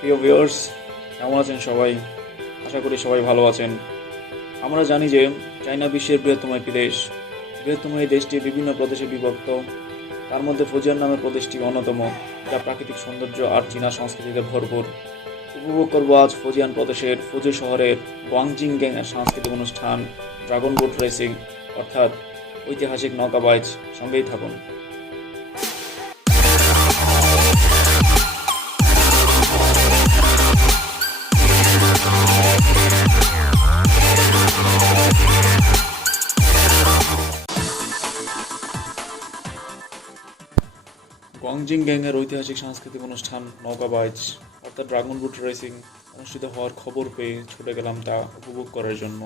প্রিয় ভিউয়ার্স, কেমন আছেন সবাই? আশা করি সবাই ভালো আছেন। আমরা জানি যে চায়না বিশ্বের বৃহত্তম একটি দেশ। বৃহত্তম এই দেশটি বিভিন্ন প্রদেশে বিভক্ত। তার মধ্যে ফুজিয়ান নামের প্রদেশটি অন্যতম, যা প্রাকৃতিক সৌন্দর্য আর চীনা সংস্কৃতিতে ভরপুর। উপভোগ করব আজ ফুজিয়ান প্রদেশের ফুজি শহরের গুয়াংজিং এর সাংস্কৃতিক অনুষ্ঠান ড্রাগন বোট রেসিং, অর্থাৎ ঐতিহাসিক নৌকাবাইচ। সঙ্গেই থাকুন। গুয়াংজিং গ্যাংয়ের ঐতিহাসিক সাংস্কৃতিক অনুষ্ঠান নৌকাবাইচ অর্থাৎ ড্রাগন বুট রেসিং অনুষ্ঠিত হওয়ার খবর পেয়ে ছুটে গেলাম তা উপভোগ করার জন্য।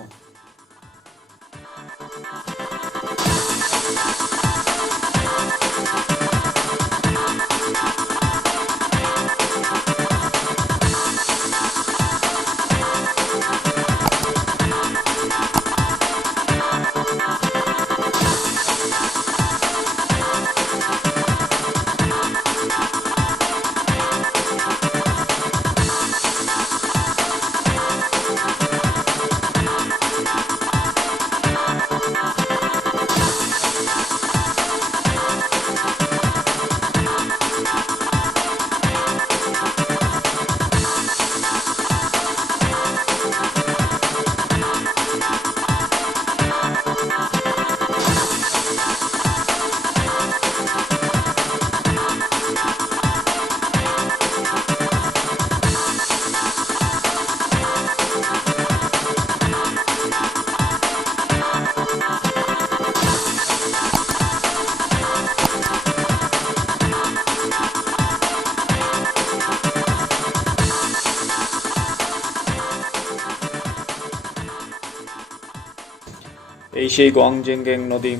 এই সেই গুয়াংজেংগেং নদী,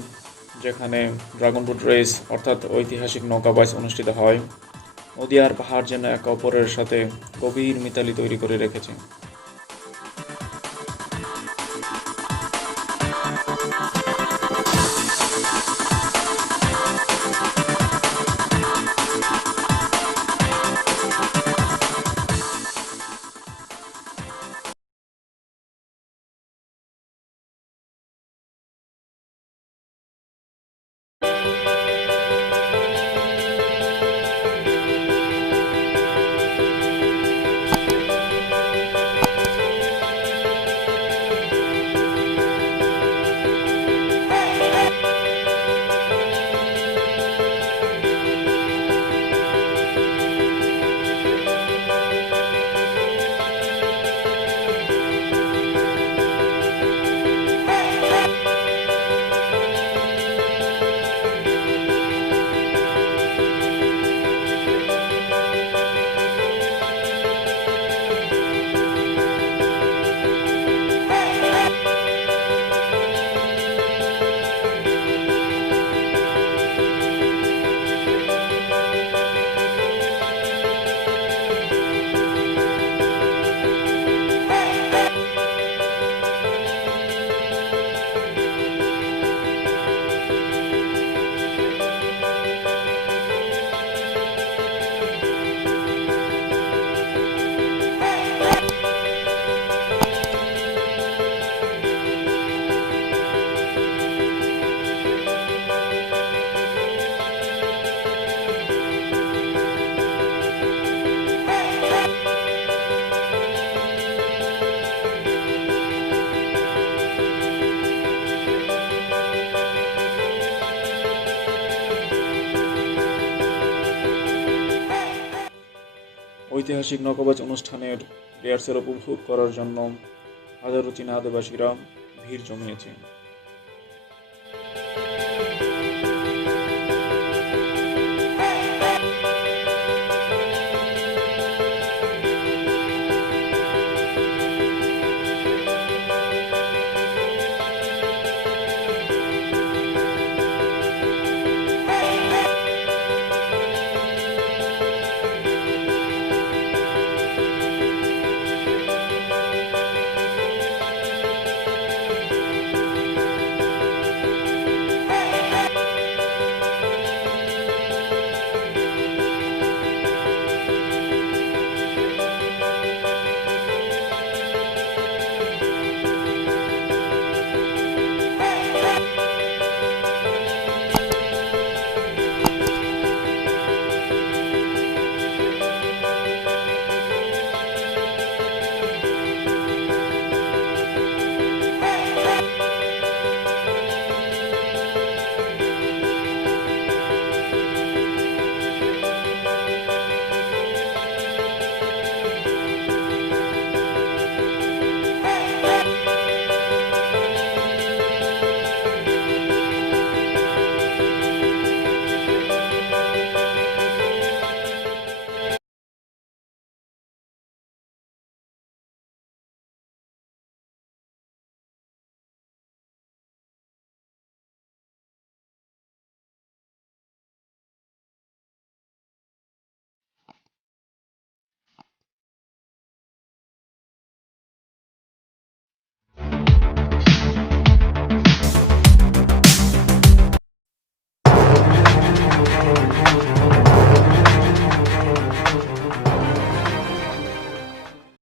যেখানে ড্রাগন বুট রেস অর্থাৎ ঐতিহাসিক নৌকাবাইচ অনুষ্ঠিত হয়। নদী আর পাহাড় যেন একে অপরের সাথে গভীর মিতালি তৈরি করে রেখেছে। ঐতিহাসিক নৌকাবাজ অনুষ্ঠানের রিহার্সেল উপভোগ করার জন্য হাজারো চীনা আদিবাসীরা ভিড় জমিয়েছে।